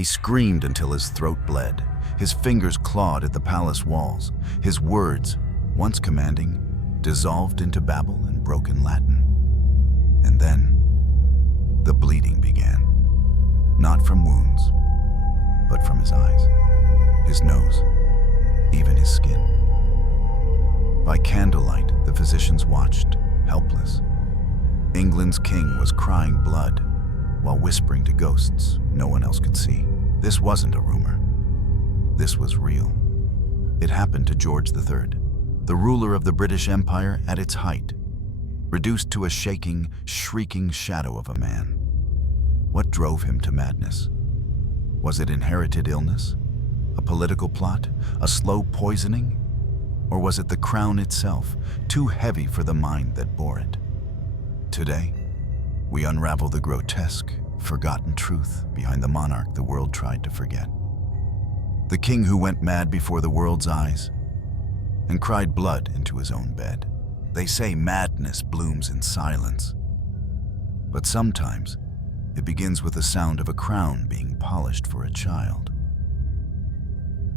He screamed until his throat bled. His fingers clawed at the palace walls. His words, once commanding, dissolved into babble and broken Latin. And then, the bleeding began. Not from wounds, but from his eyes, his nose, even his skin. By candlelight, the physicians watched, helpless. England's king was crying blood, while whispering to ghosts no one else could see. This wasn't a rumor. This was real. It happened to George III, the ruler of the British Empire at its height, reduced to a shaking, shrieking shadow of a man. What drove him to madness? Was it inherited illness? A political plot? A slow poisoning? Or was it the crown itself, too heavy for the mind that bore it? Today, we unravel the grotesque, forgotten truth behind the monarch the world tried to forget. The king who went mad before the world's eyes and cried blood into his own bed. They say madness blooms in silence, but sometimes it begins with the sound of a crown being polished for a child.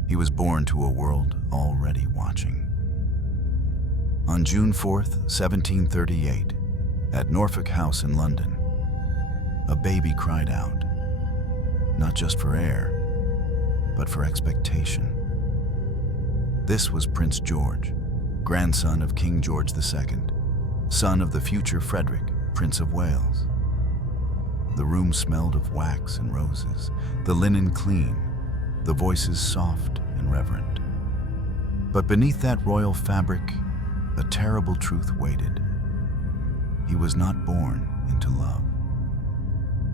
He was born to a world already watching. On June 4th, 1738, at Norfolk House in London, a baby cried out, not just for air, but for expectation. This was Prince George, grandson of King George II, son of the future Frederick, Prince of Wales. The room smelled of wax and roses, the linen clean, the voices soft and reverent. But beneath that royal fabric, a terrible truth waited. He was not born into love.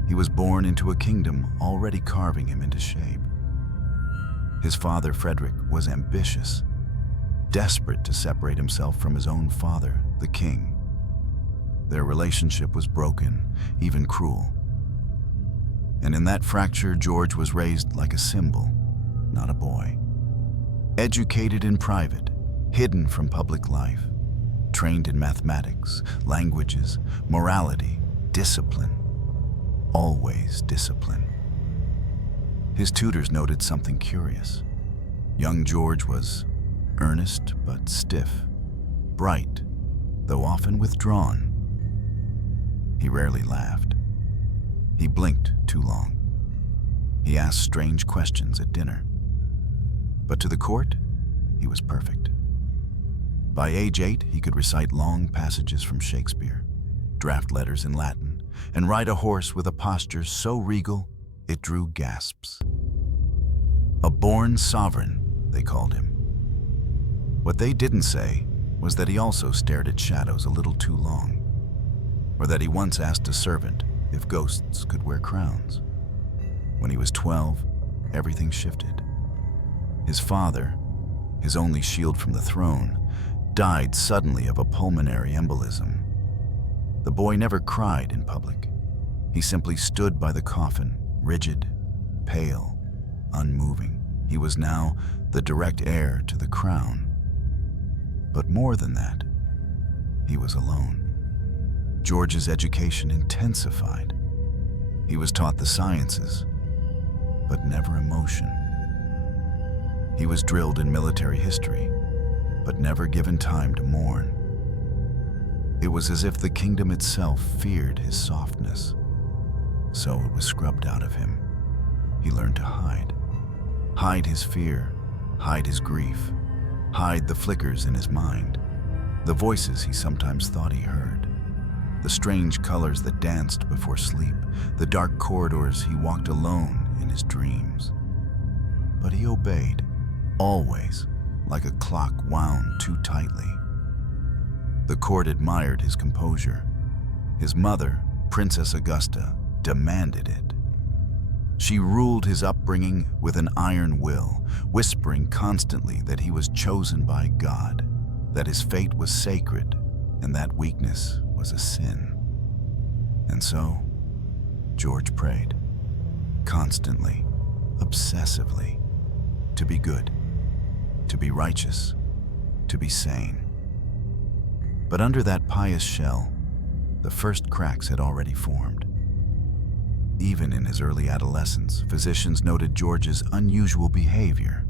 He was born into a kingdom already carving him into shape. His father, Frederick, was ambitious, desperate to separate himself from his own father, the king. Their relationship was broken, even cruel. And in that fracture, George was raised like a symbol, not a boy. Educated in private, hidden from public life, trained in mathematics, languages, morality, discipline. Always discipline. His tutors noted something curious. Young George was earnest but stiff, bright, though often withdrawn. He rarely laughed. He blinked too long. He asked strange questions at dinner. But to the court, he was perfect. By age 8, he could recite long passages from Shakespeare, draft letters in Latin, and ride a horse with a posture so regal it drew gasps. A born sovereign, they called him. What they didn't say was that he also stared at shadows a little too long, or that he once asked a servant if ghosts could wear crowns. When he was 12, everything shifted. His father, his only shield from the throne, died suddenly of a pulmonary embolism. The boy never cried in public. He simply stood by the coffin, rigid, pale, unmoving. He was now the direct heir to the crown. But more than that, he was alone. George's education intensified. He was taught the sciences, but never emotion. He was drilled in military history, but never given time to mourn. It was as if the kingdom itself feared his softness. So it was scrubbed out of him. He learned to hide. Hide his fear, hide his grief, hide the flickers in his mind, the voices he sometimes thought he heard, the strange colors that danced before sleep, the dark corridors he walked alone in his dreams. But he obeyed, always, like a clock wound too tightly. The court admired his composure. His mother, Princess Augusta, demanded it. She ruled his upbringing with an iron will, whispering constantly that he was chosen by God, that his fate was sacred, and that weakness was a sin. And so, George prayed, constantly, obsessively, to be good, to be righteous, to be sane. But under that pious shell, the first cracks had already formed. Even in his early adolescence, physicians noted George's unusual behavior.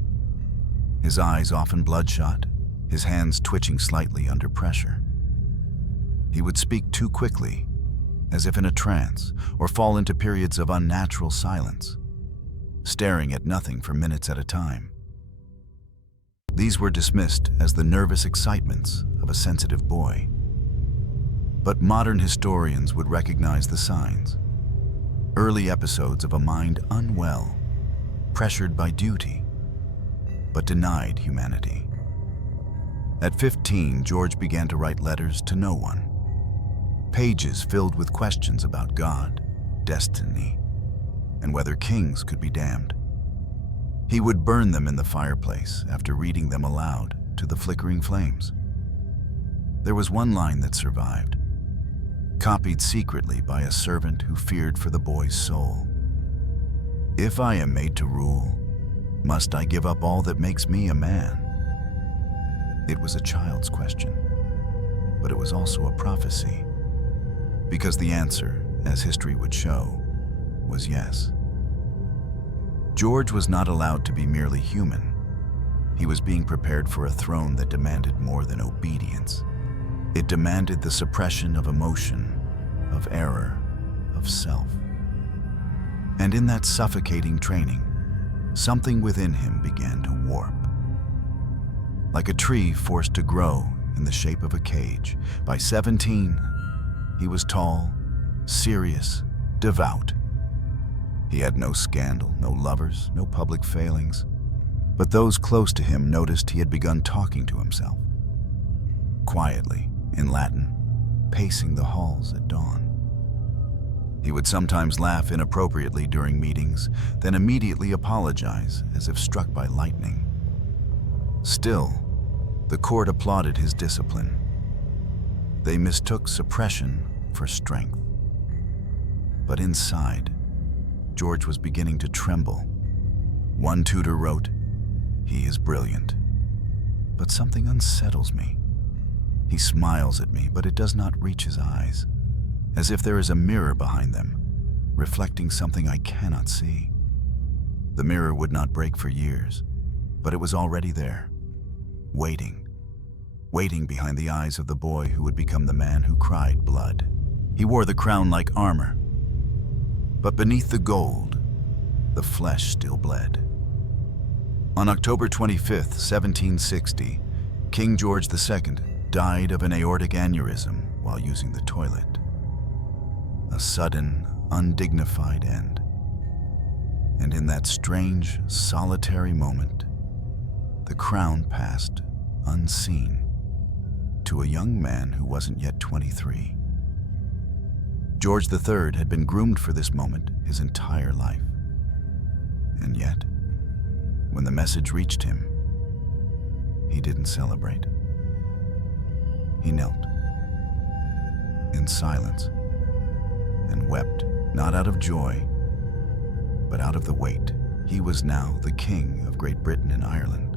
His eyes often bloodshot, his hands twitching slightly under pressure. He would speak too quickly, as if in a trance, or fall into periods of unnatural silence, staring at nothing for minutes at a time. These were dismissed as the nervous excitements of a sensitive boy. But modern historians would recognize the signs. Early episodes of a mind unwell, pressured by duty, but denied humanity. At 15, George began to write letters to no one. Pages filled with questions about God, destiny, and whether kings could be damned. He would burn them in the fireplace after reading them aloud to the flickering flames. There was one line that survived, copied secretly by a servant who feared for the boy's soul. "If I am made to rule, must I give up all that makes me a man?" It was a child's question, but it was also a prophecy, because the answer, as history would show, was yes. George was not allowed to be merely human. He was being prepared for a throne that demanded more than obedience. It demanded the suppression of emotion, of error, of self. And in that suffocating training, something within him began to warp. Like a tree forced to grow in the shape of a cage, by 17, he was tall, serious, devout. He had no scandal, no lovers, no public failings. But those close to him noticed he had begun talking to himself. Quietly, in Latin, pacing the halls at dawn. He would sometimes laugh inappropriately during meetings, then immediately apologize as if struck by lightning. Still, the court applauded his discipline. They mistook suppression for strength. But inside, George was beginning to tremble. One tutor wrote, "He is brilliant, but something unsettles me. He smiles at me, but it does not reach his eyes, as if there is a mirror behind them, reflecting something I cannot see." The mirror would not break for years, but it was already there, waiting behind the eyes of the boy who would become the man who cried blood. He wore the crown like armor, but beneath the gold, the flesh still bled. On October 25th, 1760, King George II died of an aortic aneurysm while using the toilet. A sudden, undignified end. And in that strange, solitary moment, the crown passed unseen to a young man who wasn't yet 23. George III had been groomed for this moment his entire life. And yet, when the message reached him, he didn't celebrate. He knelt in silence and wept, not out of joy, but out of the weight. He was now the king of Great Britain and Ireland,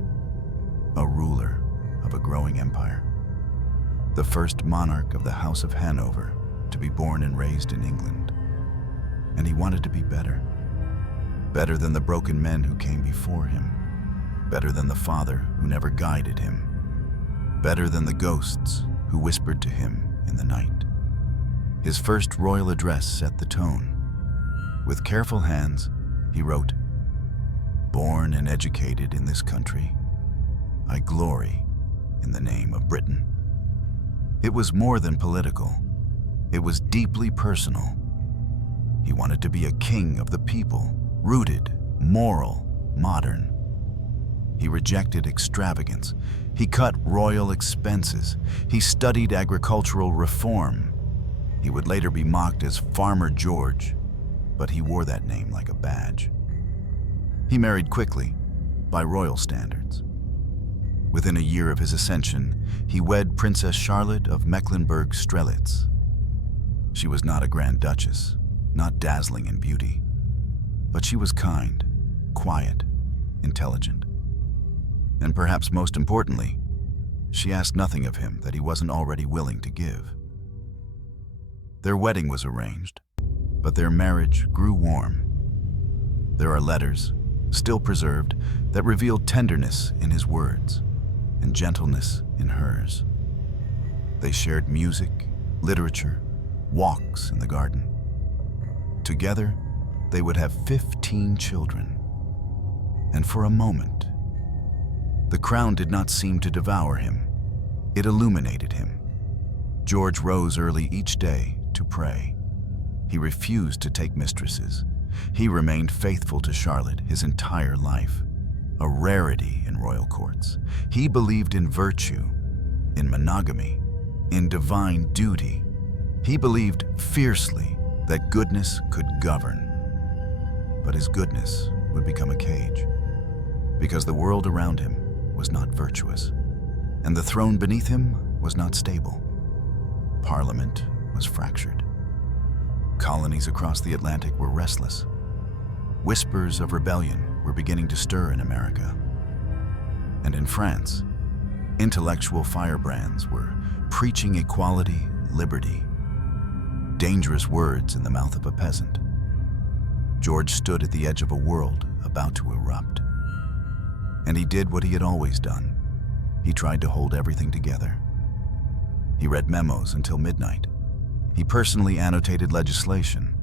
a ruler of a growing empire, the first monarch of the House of Hanover to be born and raised in England. And he wanted to be better. Better than the broken men who came before him. Better than the father who never guided him. Better than the ghosts who whispered to him in the night. His first royal address set the tone. With careful hands, he wrote, "Born and educated in this country, I glory in the name of Britain." It was more than political. It was deeply personal. He wanted to be a king of the people, rooted, moral, modern. He rejected extravagance. He cut royal expenses. He studied agricultural reform. He would later be mocked as Farmer George, but he wore that name like a badge. He married quickly, by royal standards. Within a year of his ascension, he wed Princess Charlotte of Mecklenburg-Strelitz. She was not a Grand Duchess, not dazzling in beauty, but she was kind, quiet, intelligent. And perhaps most importantly, she asked nothing of him that he wasn't already willing to give. Their wedding was arranged, but their marriage grew warm. There are letters, still preserved, that reveal tenderness in his words and gentleness in hers. They shared music, literature, walks in the garden. Together, they would have 15 children. And for a moment, the crown did not seem to devour him. It illuminated him. George rose early each day to pray. He refused to take mistresses. He remained faithful to Charlotte his entire life, a rarity in royal courts. He believed in virtue, in monogamy, in divine duty. He believed fiercely that goodness could govern. But his goodness would become a cage, because the world around him was not virtuous, and the throne beneath him was not stable. Parliament was fractured. Colonies across the Atlantic were restless. Whispers of rebellion were beginning to stir in America. And in France, intellectual firebrands were preaching equality, liberty. Dangerous words in the mouth of a peasant. George stood at the edge of a world about to erupt. And he did what he had always done. He tried to hold everything together. He read memos until midnight. He personally annotated legislation.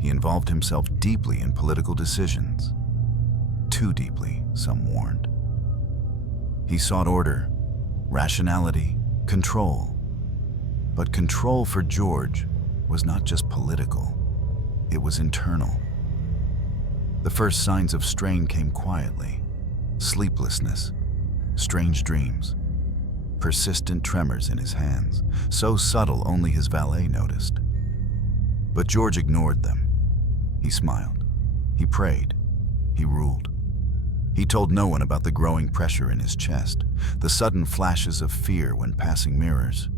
He involved himself deeply in political decisions. Too deeply, some warned. He sought order, rationality, control. But control for George was not just political, it was internal. The first signs of strain came quietly. Sleeplessness, strange dreams, persistent tremors in his hands, so subtle only his valet noticed. But George ignored them. He smiled. He prayed. He ruled. He told no one about the growing pressure in his chest, the sudden flashes of fear when passing mirrors,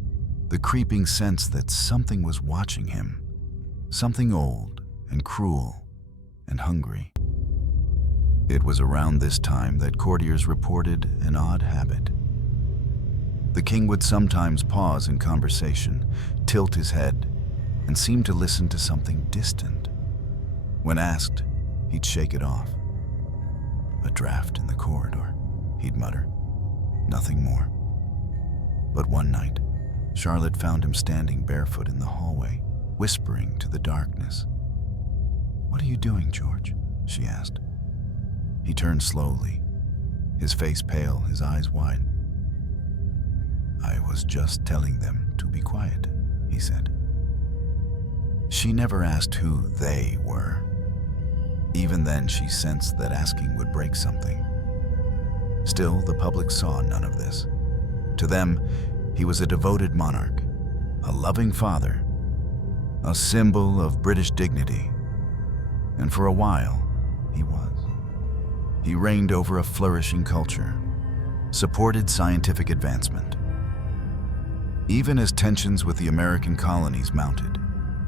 the creeping sense that something was watching him, something old and cruel and hungry. It was around this time that courtiers reported an odd habit. The king would sometimes pause in conversation, tilt his head, and seem to listen to something distant. When asked, he'd shake it off. "A draft in the corridor," he'd mutter. Nothing more. But one night, Charlotte found him standing barefoot in the hallway, whispering to the darkness. "What are you doing, George?" she asked. He turned slowly, his face pale, his eyes wide. "I was just telling them to be quiet," he said. She never asked who they were. Even then, she sensed that asking would break something. Still, the public saw none of this. To them, he was a devoted monarch, a loving father, a symbol of British dignity. And for a while, he was. He reigned over a flourishing culture, supported scientific advancement. Even as tensions with the American colonies mounted,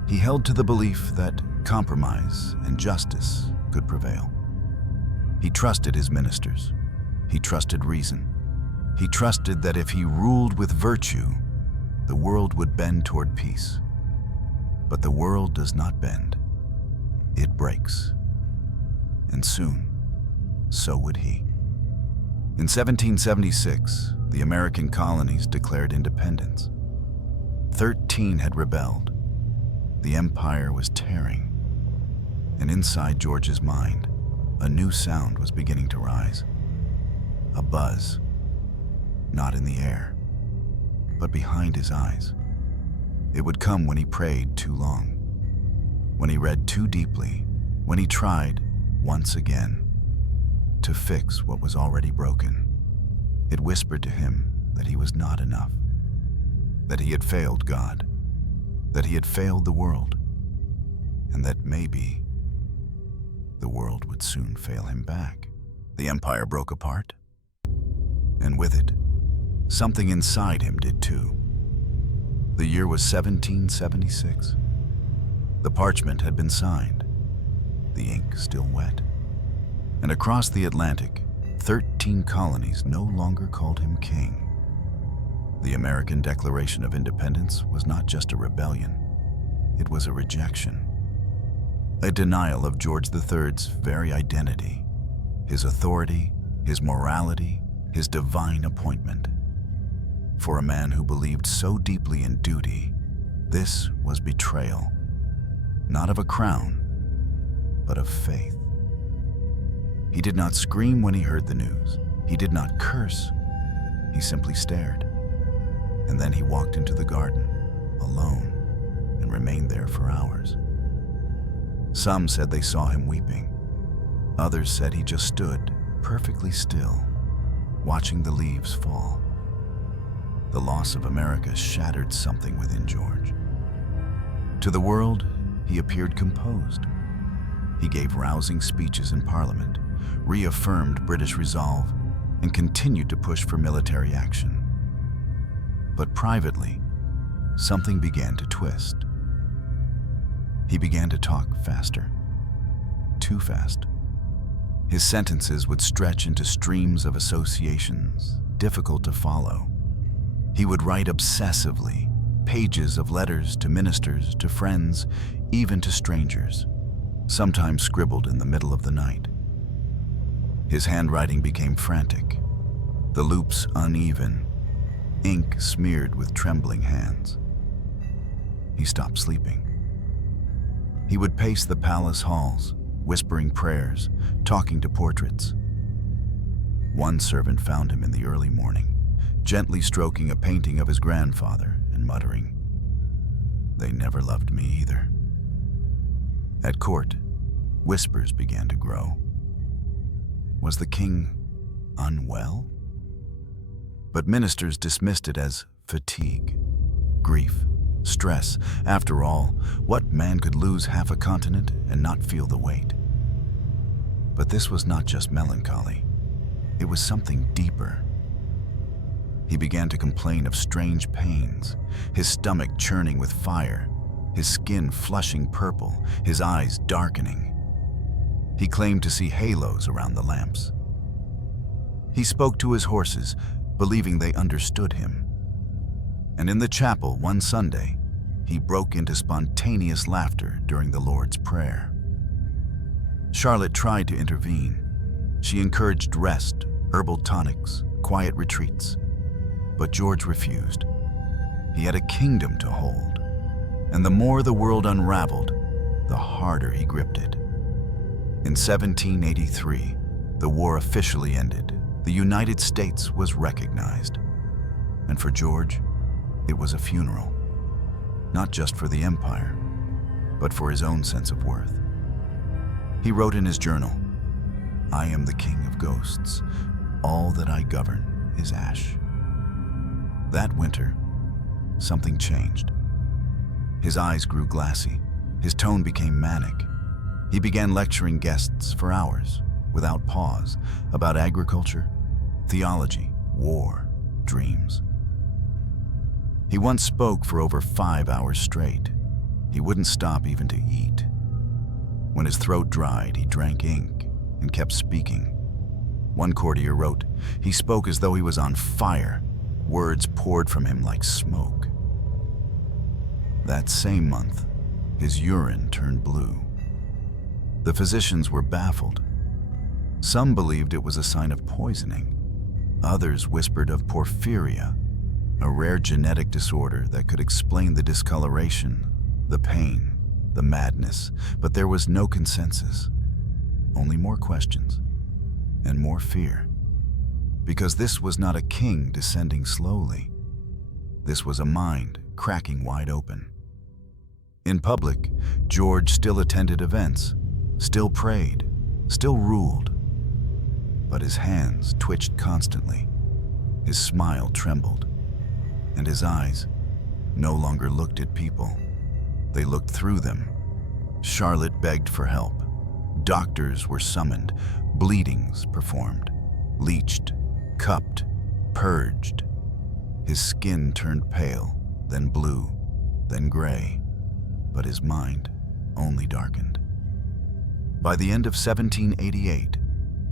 he held to the belief that compromise and justice could prevail. He trusted his ministers. He trusted reason. He trusted that if he ruled with virtue, the world would bend toward peace. But the world does not bend. It breaks. And soon, so would he. In 1776, the American colonies declared independence. 13 had rebelled. The empire was tearing. And inside George's mind, a new sound was beginning to rise. A buzz, not in the air, but behind his eyes. It would come when he prayed too long, when he read too deeply, when he tried, once again, to fix what was already broken. It whispered to him that he was not enough, that he had failed God, that he had failed the world, and that maybe the world would soon fail him back. The empire broke apart, and with it, something inside him did too. The year was 1776. The parchment had been signed, the ink still wet. And across the Atlantic, 13 colonies no longer called him king. The American Declaration of Independence was not just a rebellion, it was a rejection. a denial of George III's very identity, his authority, his morality, his divine appointment. For a man who believed so deeply in duty, this was betrayal, not of a crown, but of faith. He did not scream when he heard the news. He did not curse. He simply stared. And then he walked into the garden, alone, and remained there for hours. Some said they saw him weeping. Others said he just stood, perfectly still, watching the leaves fall. The loss of America shattered something within George. To the world, he appeared composed. He gave rousing speeches in Parliament, reaffirmed British resolve, and continued to push for military action. But privately, something began to twist. He began to talk faster, too fast. His sentences would stretch into streams of associations, difficult to follow. He would write obsessively, pages of letters to ministers, to friends, even to strangers, sometimes scribbled in the middle of the night. His handwriting became frantic, the loops uneven, ink smeared with trembling hands. He stopped sleeping. He would pace the palace halls, whispering prayers, talking to portraits. One servant found him in the early morning, gently stroking a painting of his grandfather and muttering, "They never loved me either." At court, whispers began to grow. Was the king unwell? But ministers dismissed it as fatigue, grief, stress. After all, what man could lose half a continent and not feel the weight? But this was not just melancholy. It was something deeper. He began to complain of strange pains, his stomach churning with fire, his skin flushing purple, his eyes darkening. He claimed to see halos around the lamps. He spoke to his horses, believing they understood him. And in the chapel one Sunday, he broke into spontaneous laughter during the Lord's Prayer. Charlotte tried to intervene. She encouraged rest, herbal tonics, quiet retreats. But George refused. He had a kingdom to hold, and the more the world unraveled, the harder he gripped it. In 1783, the war officially ended. The United States was recognized. And for George, it was a funeral. Not just for the empire, but for his own sense of worth. He wrote in his journal, "I am the king of ghosts. All that I govern is ash." That winter, something changed. His eyes grew glassy. His tone became manic. He began lecturing guests for hours, without pause, about agriculture, theology, war, dreams. He once spoke for over 5 hours straight. He wouldn't stop even to eat. When his throat dried, he drank ink and kept speaking. One courtier wrote, "He spoke as though he was on fire. Words poured from him like smoke." That same month, his urine turned blue. The physicians were baffled. Some believed it was a sign of poisoning. Others whispered of porphyria, a rare genetic disorder that could explain the discoloration, the pain, the madness, but there was no consensus. Only more questions and more fear. Because this was not a king descending slowly. This was a mind cracking wide open. In public, George still attended events, still prayed, still ruled. But his hands twitched constantly, his smile trembled, and his eyes no longer looked at people. They looked through them. Charlotte begged for help. Doctors were summoned, bleedings performed, leeched, cupped, purged. His skin turned pale, then blue, then gray, but his mind only darkened. By the end of 1788,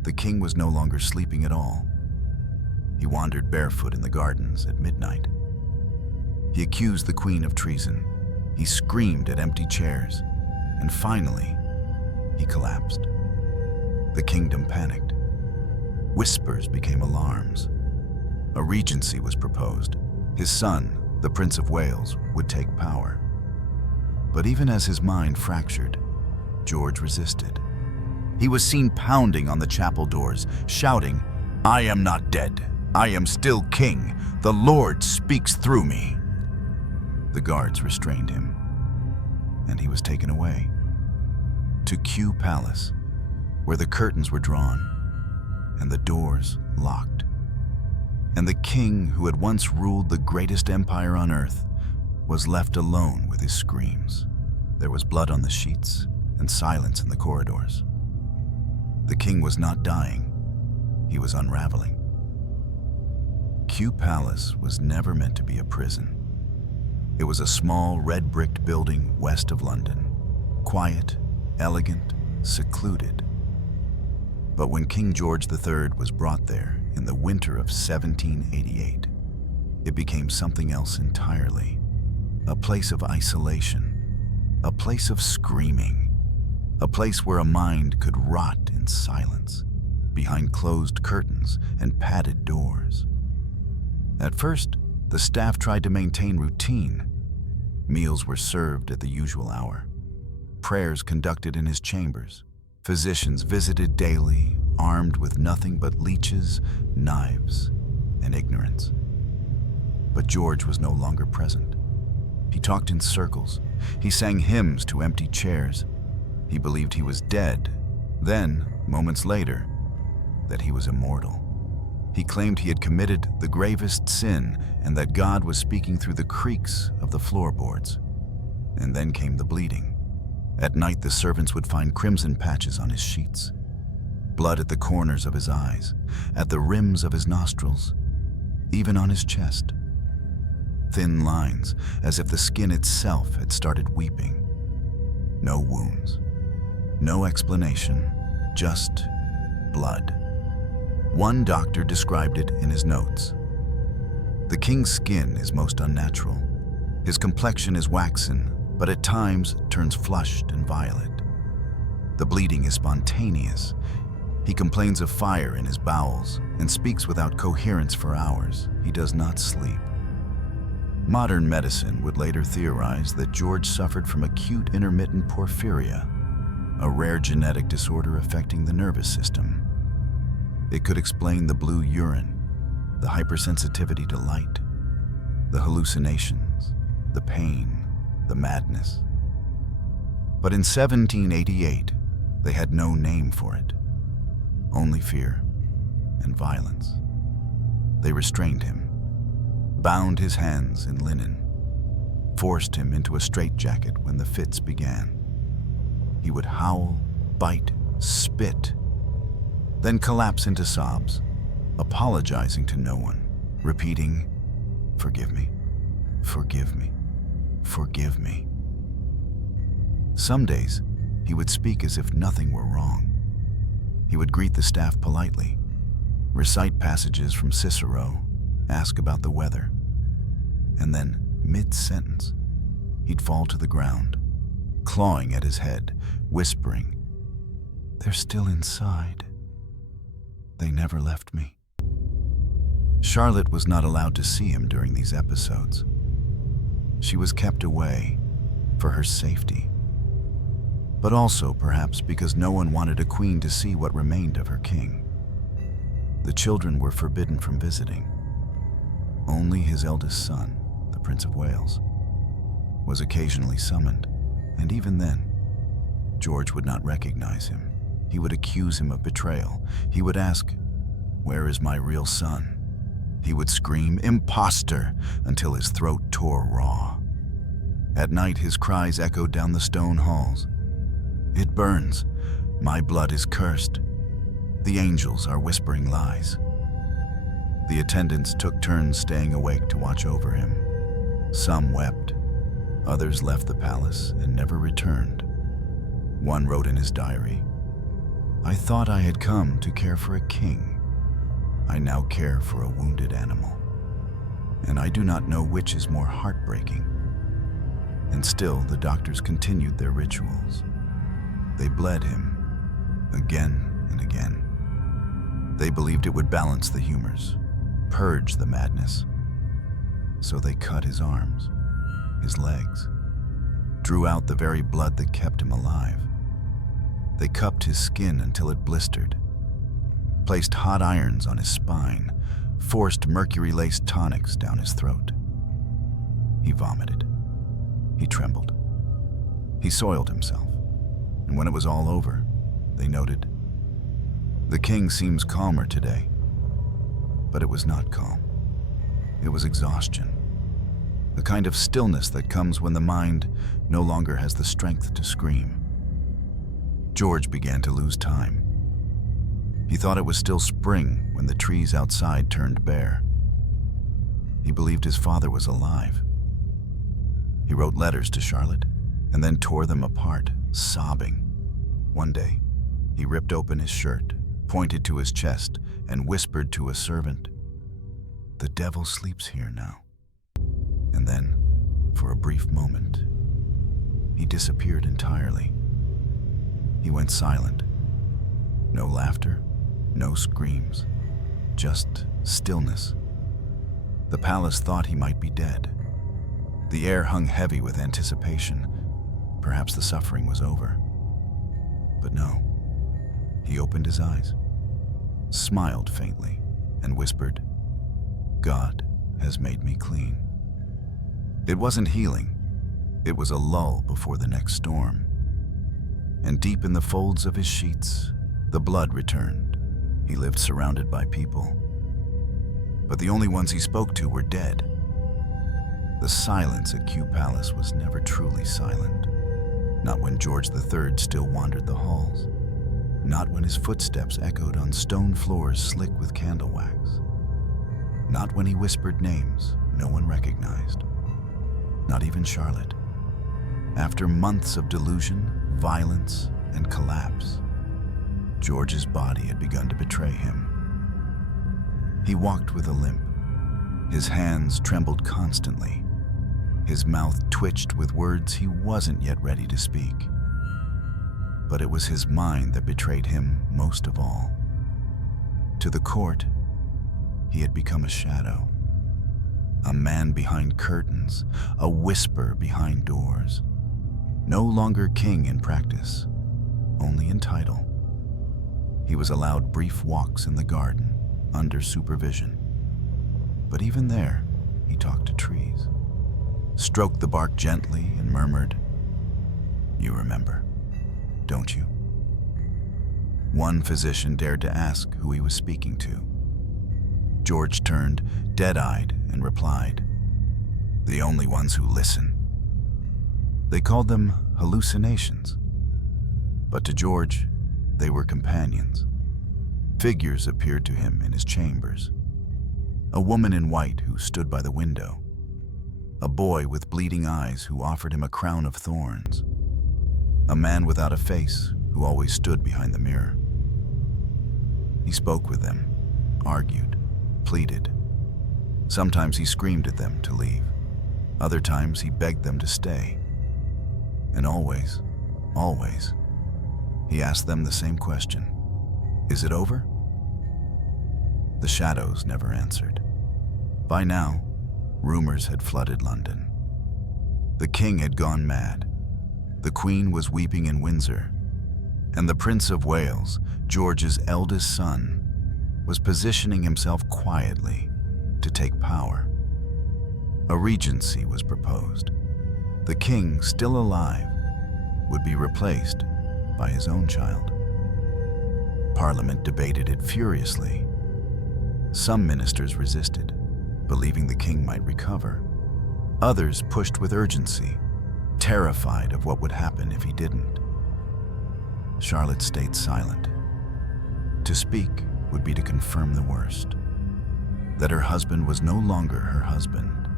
the king was no longer sleeping at all. He wandered barefoot in the gardens at midnight. He accused the queen of treason. He screamed at empty chairs. And finally, he collapsed. The kingdom panicked. Whispers became alarms. A regency was proposed. His son, the Prince of Wales, would take power. But even as his mind fractured, George resisted. He was seen pounding on the chapel doors, shouting, "I am not dead. I am still king. The Lord speaks through me." The guards restrained him, and he was taken away to Kew Palace, where the curtains were drawn and the doors locked. And the king who had once ruled the greatest empire on earth was left alone with his screams. There was blood on the sheets and silence in the corridors. The king was not dying, he was unraveling. Kew Palace was never meant to be a prison. It was a small red-bricked building west of London, quiet, elegant, secluded. But when King George III was brought there in the winter of 1788, it became something else entirely. A place of isolation, a place of screaming, a place where a mind could rot in silence, behind closed curtains and padded doors. At first, the staff tried to maintain routine. Meals were served at the usual hour, prayers conducted in his chambers, physicians visited daily, armed with nothing but leeches, knives, and ignorance. But George was no longer present. He talked in circles. He sang hymns to empty chairs. He believed he was dead. Then, moments later, that he was immortal. He claimed he had committed the gravest sin and that God was speaking through the creaks of the floorboards. And then came the bleeding. At night, the servants would find crimson patches on his sheets, blood at the corners of his eyes, at the rims of his nostrils, even on his chest. Thin lines, as if the skin itself had started weeping. No wounds, no explanation, just blood. One doctor described it in his notes. The king's skin is most unnatural. His complexion is waxen, but at times turns flushed and violet. The bleeding is spontaneous. He complains of fire in his bowels and speaks without coherence for hours. He does not sleep. Modern medicine would later theorize that George suffered from acute intermittent porphyria, a rare genetic disorder affecting the nervous system. It could explain the blue urine, the hypersensitivity to light, the hallucinations, the pain, the madness. But in 1788, they had no name for it, only fear and violence. They restrained him, bound his hands in linen, forced him into a straitjacket when the fits began. He would howl, bite, spit, then collapse into sobs, apologizing to no one, repeating, "Forgive me, forgive me, forgive me." Some days, he would speak as if nothing were wrong. He would greet the staff politely, recite passages from Cicero, ask about the weather, and then, mid-sentence, he'd fall to the ground, clawing at his head, whispering, "They're still inside. They never left me." Charlotte was not allowed to see him during these episodes. She was kept away for her safety, but also perhaps because no one wanted a queen to see what remained of her king. The children were forbidden from visiting. Only his eldest son, the Prince of Wales, was occasionally summoned, and even then, George would not recognize him. He would accuse him of betrayal. He would ask, "Where is my real son?" He would scream, "Imposter," until his throat tore raw. At night, his cries echoed down the stone halls. "It burns. My blood is cursed. The angels are whispering lies." The attendants took turns staying awake to watch over him. Some wept. Others left the palace and never returned. One wrote in his diary, "I thought I had come to care for a king. I now care for a wounded animal. And I do not know which is more heartbreaking." And still, the doctors continued their rituals. They bled him, again and again. They believed it would balance the humors, purge the madness. So they cut his arms, his legs, drew out the very blood that kept him alive. They cupped his skin until it blistered, placed hot irons on his spine, forced mercury-laced tonics down his throat. He vomited. He trembled. He soiled himself. And when it was all over, they noted, "The king seems calmer today." But it was not calm. It was exhaustion. The kind of stillness that comes when the mind no longer has the strength to scream. George began to lose time. He thought it was still spring when the trees outside turned bare. He believed his father was alive. He wrote letters to Charlotte and then tore them apart, sobbing. One day, he ripped open his shirt, pointed to his chest, and whispered to a servant, "The devil sleeps here now." And then, for a brief moment, he disappeared entirely. He went silent. No laughter, no screams, just stillness. The palace thought he might be dead. The air hung heavy with anticipation. Perhaps the suffering was over. But no. He opened his eyes, smiled faintly, and whispered, "God has made me clean." It wasn't healing. It was a lull before the next storm. And deep in the folds of his sheets, the blood returned. He lived surrounded by people. But the only ones he spoke to were dead. The silence at Kew Palace was never truly silent. Not when George III still wandered the halls. Not when his footsteps echoed on stone floors slick with candle wax. Not when he whispered names no one recognized. Not even Charlotte. After months of delusion, violence, and collapse, George's body had begun to betray him. He walked with a limp. His hands trembled constantly. His mouth twitched with words he wasn't yet ready to speak. But it was his mind that betrayed him most of all. To the court, he had become a shadow. A man behind curtains, a whisper behind doors. No longer king in practice, only in title. He was allowed brief walks in the garden, under supervision. But even there, he talked to trees, stroked the bark gently and murmured, "You remember, don't you?" One physician dared to ask who he was speaking to. George turned, dead-eyed, and replied, "The only ones who listen." They called them hallucinations. But to George, they were companions. Figures appeared to him in his chambers. A woman in white who stood by the window. A boy with bleeding eyes who offered him a crown of thorns. A man without a face who always stood behind the mirror. He spoke with them, argued, pleaded. Sometimes he screamed at them to leave. Other times he begged them to stay. And always, he asked them the same question. "Is it over?" The shadows never answered. By now, rumors had flooded London. The king had gone mad. The queen was weeping in Windsor. And the Prince of Wales, George's eldest son, was positioning himself quietly to take power. A regency was proposed. The king, still alive, would be replaced by his own child. Parliament debated it furiously. Some ministers resisted, believing the king might recover. Others pushed with urgency, terrified of what would happen if he didn't. Charlotte stayed silent. To speak would be to confirm the worst. That her husband was no longer her husband.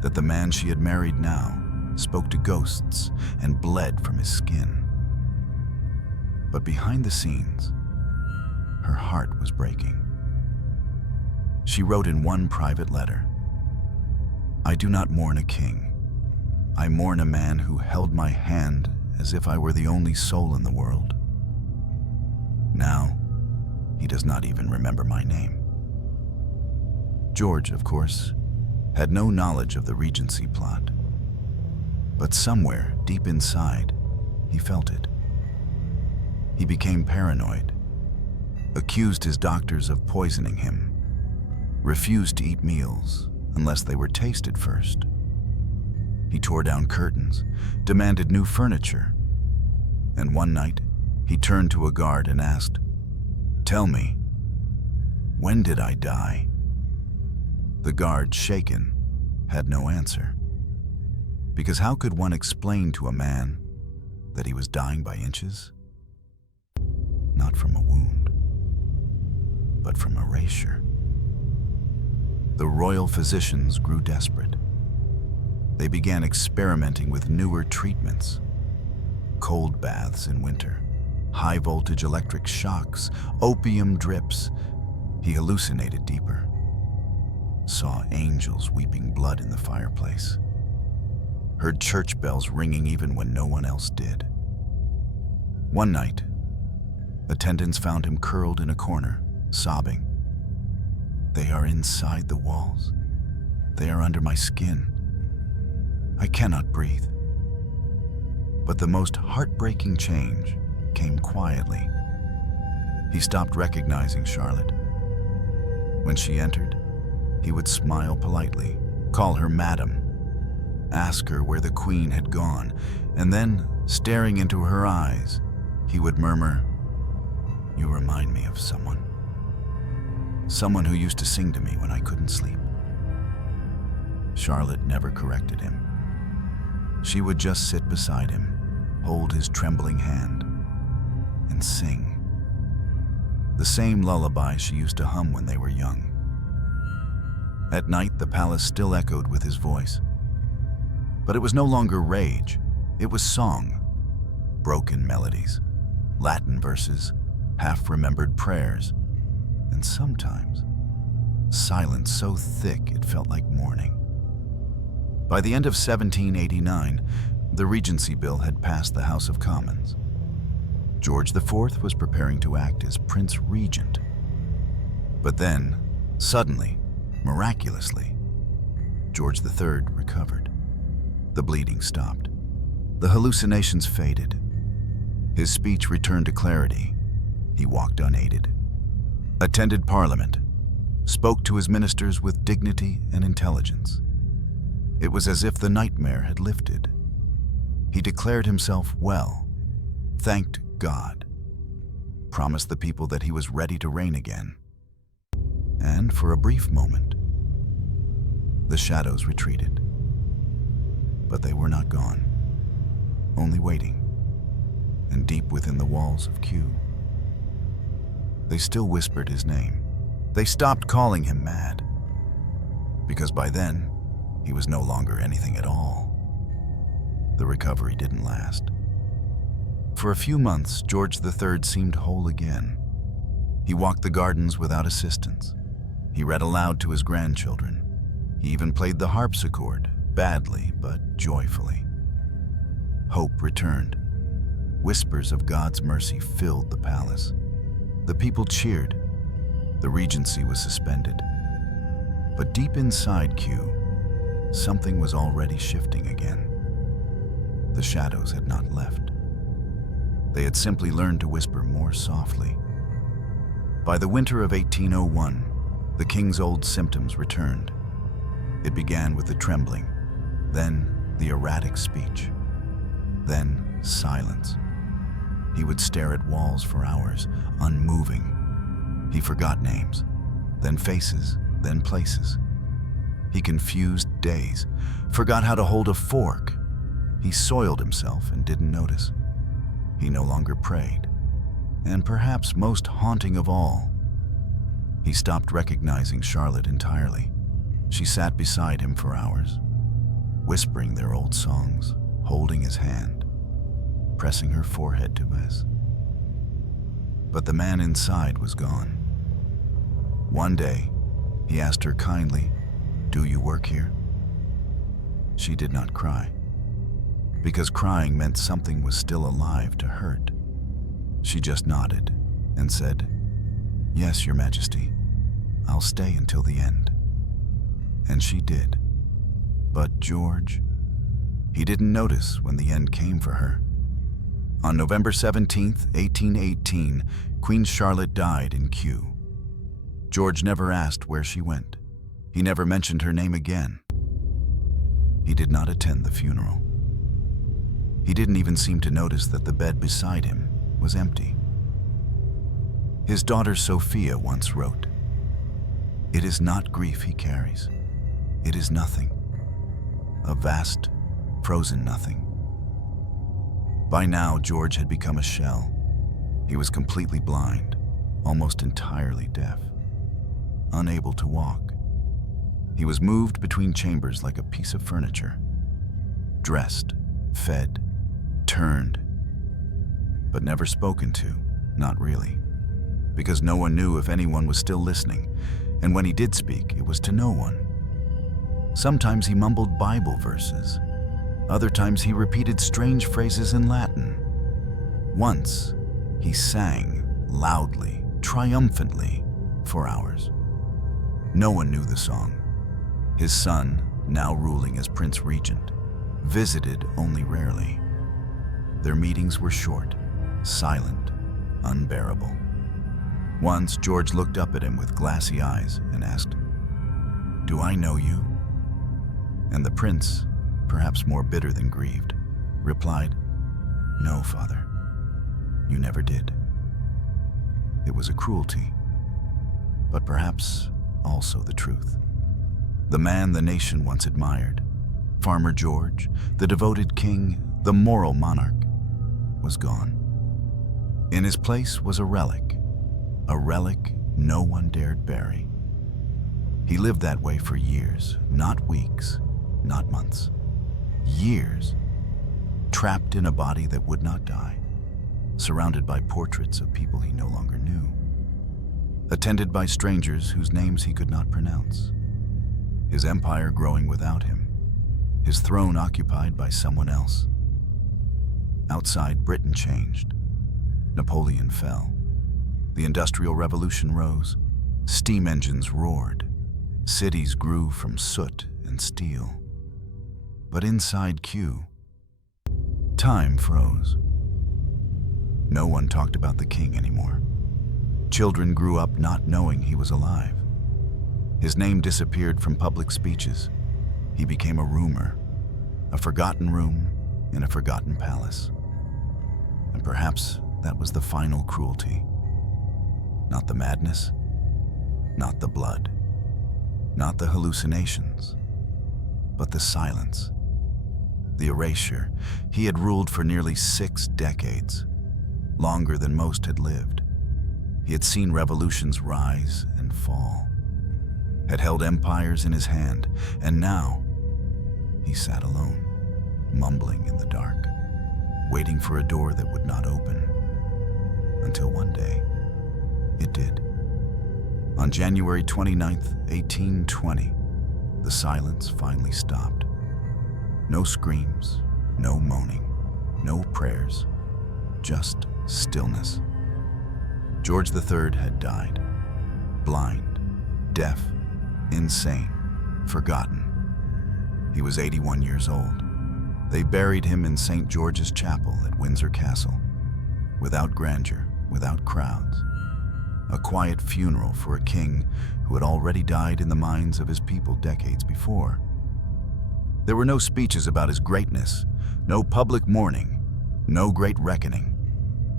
That the man she had married now spoke to ghosts and bled from his skin. But behind the scenes, her heart was breaking. She wrote in one private letter, "I do not mourn a king. I mourn a man who held my hand as if I were the only soul in the world. Now, he does not even remember my name. George, of course, had no knowledge of the regency plot. But somewhere, deep inside, he felt it. He became paranoid, accused his doctors of poisoning him, refused to eat meals unless they were tasted first. He tore down curtains, demanded new furniture, and one night, he turned to a guard and asked, "Tell me, when did I die?" The guard, shaken, had no answer. Because how could one explain to a man that he was dying by inches? Not from a wound, but from erasure. The royal physicians grew desperate. They began experimenting with newer treatments. Cold baths in winter, high-voltage electric shocks, opium drips. He hallucinated deeper. Saw angels weeping blood in the fireplace. Heard church bells ringing even when no one else did. One night, attendants found him curled in a corner, sobbing. "They are inside the walls. They are under my skin. I cannot breathe." But the most heartbreaking change came quietly. He stopped recognizing Charlotte. When she entered, he would smile politely, call her madam, ask her where the queen had gone, and then, staring into her eyes, he would murmur, "You remind me of someone. Someone who used to sing to me when I couldn't sleep." Charlotte never corrected him. She would just sit beside him, hold his trembling hand, and sing. The same lullaby she used to hum when they were young. At night, the palace still echoed with his voice. But it was no longer rage, it was song. Broken melodies, Latin verses, half-remembered prayers, and sometimes silence so thick it felt like mourning. By the end of 1789, the Regency Bill had passed the House of Commons. George IV was preparing to act as Prince Regent. But then, suddenly, miraculously, George III recovered. The bleeding stopped. The hallucinations faded. His speech returned to clarity. He walked unaided, attended Parliament, spoke to his ministers with dignity and intelligence. It was as if the nightmare had lifted. He declared himself well, thanked God, promised the people that he was ready to reign again. And for a brief moment, the shadows retreated. But they were not gone, only waiting, and deep within the walls of Kew. They still whispered his name. They stopped calling him mad, because by then, he was no longer anything at all. The recovery didn't last. For a few months, George III seemed whole again. He walked the gardens without assistance. He read aloud to his grandchildren. He even played the harpsichord, badly but joyfully. Hope returned. Whispers of God's mercy filled the palace. The people cheered. The regency was suspended. But deep inside Kew, something was already shifting again. The shadows had not left. They had simply learned to whisper more softly. By the winter of 1801, the king's old symptoms returned. It began with the trembling, then the erratic speech, then silence. He would stare at walls for hours, unmoving. He forgot names, then faces, then places. He confused days, forgot how to hold a fork. He soiled himself and didn't notice. He no longer prayed. And perhaps most haunting of all, he stopped recognizing Charlotte entirely. She sat beside him for hours, whispering their old songs, holding his hand, pressing her forehead to his. But the man inside was gone. One day, he asked her kindly, "Do you work here?" She did not cry. because crying meant something was still alive to hurt. She just nodded and said, "Yes, Your Majesty, I'll stay until the end." And she did. But George, he didn't notice when the end came for her. On November 17th, 1818, Queen Charlotte died in Kew. George never asked where she went. He never mentioned her name again. He did not attend the funeral. He didn't even seem to notice that the bed beside him was empty. His daughter Sophia once wrote, "It is not grief he carries. It is nothing. A vast, frozen nothing." By now, George had become a shell. He was completely blind, almost entirely deaf, unable to walk. He was moved between chambers like a piece of furniture, dressed, fed, turned, but never spoken to, not really, because no one knew if anyone was still listening, and when he did speak, it was to no one. Sometimes he mumbled Bible verses. Other times he repeated strange phrases in Latin. Once, he sang loudly, triumphantly, for hours. No one knew the song. His son, now ruling as Prince Regent, visited only rarely. Their meetings were short, silent, unbearable. Once, George looked up at him with glassy eyes and asked, "Do I know you?" And the prince, perhaps more bitter than grieved, replied, "No, father, you never did." It was a cruelty, but perhaps also the truth. The man the nation once admired, Farmer George, the devoted king, the moral monarch, was gone. In his place was a relic no one dared bury. He lived that way for years, not weeks, not months. Years, trapped in a body that would not die, surrounded by portraits of people he no longer knew, attended by strangers whose names he could not pronounce, his empire growing without him, his throne occupied by someone else. Outside, Britain changed. Napoleon fell. The Industrial Revolution rose. Steam engines roared. Cities grew from soot and steel. But inside Kew, time froze. No one talked about the king anymore. Children grew up not knowing he was alive. His name disappeared from public speeches. He became a rumor, a forgotten room in a forgotten palace. And perhaps that was the final cruelty. Not the madness, not the blood, not the hallucinations, but the silence, the erasure. He had ruled for nearly 6 decades, longer than most had lived. He had seen revolutions rise and fall, had held empires in his hand, and now he sat alone, mumbling in the dark, waiting for a door that would not open, until one day it did. On January 29th, 1820, the silence finally stopped. No screams, no moaning, no prayers, just stillness. George III had died, blind, deaf, insane, forgotten. He was 81 years old. They buried him in St. George's Chapel at Windsor Castle, without grandeur, without crowds. A quiet funeral for a king who had already died in the minds of his people decades before. There were no speeches about his greatness, no public mourning, no great reckoning,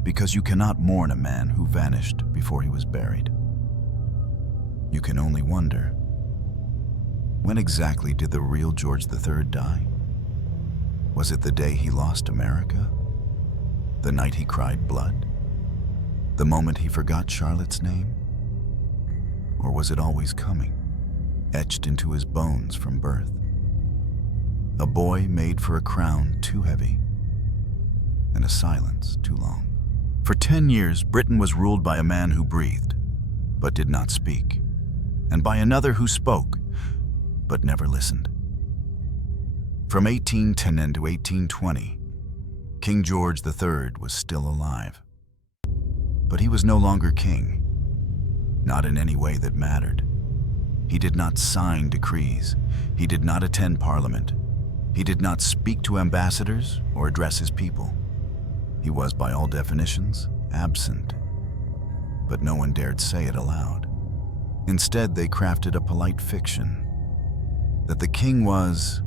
because you cannot mourn a man who vanished before he was buried. You can only wonder, when exactly did the real George III die? Was it the day he lost America? The night he cried blood? The moment he forgot Charlotte's name? Or was it always coming, etched into his bones from birth? A boy made for a crown too heavy, and a silence too long. For 10 years, Britain was ruled by a man who breathed, but did not speak, and by another who spoke, but never listened. From 1810 to 1820, King George III was still alive. But he was no longer king, not in any way that mattered. He did not sign decrees. He did not attend parliament. He did not speak to ambassadors or address his people. He was, by all definitions, absent. But no one dared say it aloud. Instead, they crafted a polite fiction that the king was